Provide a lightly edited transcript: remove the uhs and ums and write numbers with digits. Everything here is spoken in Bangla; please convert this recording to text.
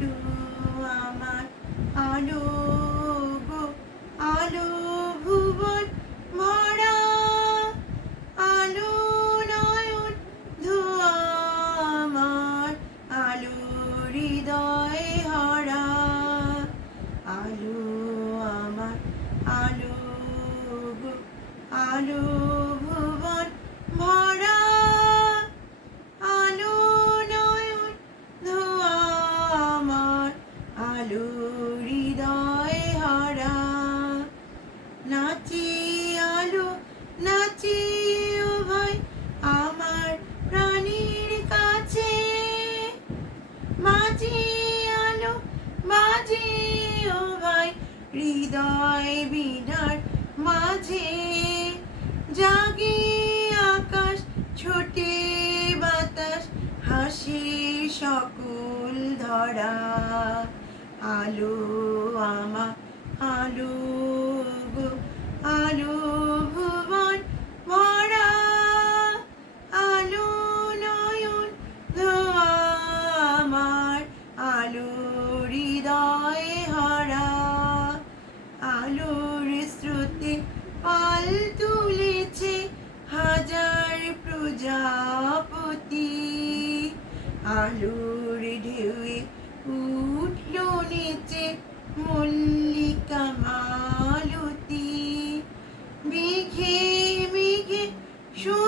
আলো আমার আলো গো আলো ভুবন ভরা আলো নয়ন ধোয়া আমার আলো হৃদয় হরা আলো আমার আলো গো আলো ভুবন ভরা আলো নয়ন ধোয়া আমার আলো হৃদয় হরা নাচি আলো নাচি ও ভাই আমার প্রাণীর কাছে বাজি আলো বাজি ও ভাই হৃদয় বিনার মাঝে জাগে আকাশ ছোটে বাতাস হাসি সকল ধরা আলো আমার আলো গো আলো ভুবন ভরা আলো নয়ন ধোয়া আমার আলো হৃদয় হরা আলোর স্রোতে পাল তুলেছে হাজার প্রজাপতি আলোর ঢেউয়ে উঠল নেচে মল্লিকা মালতী মেঘে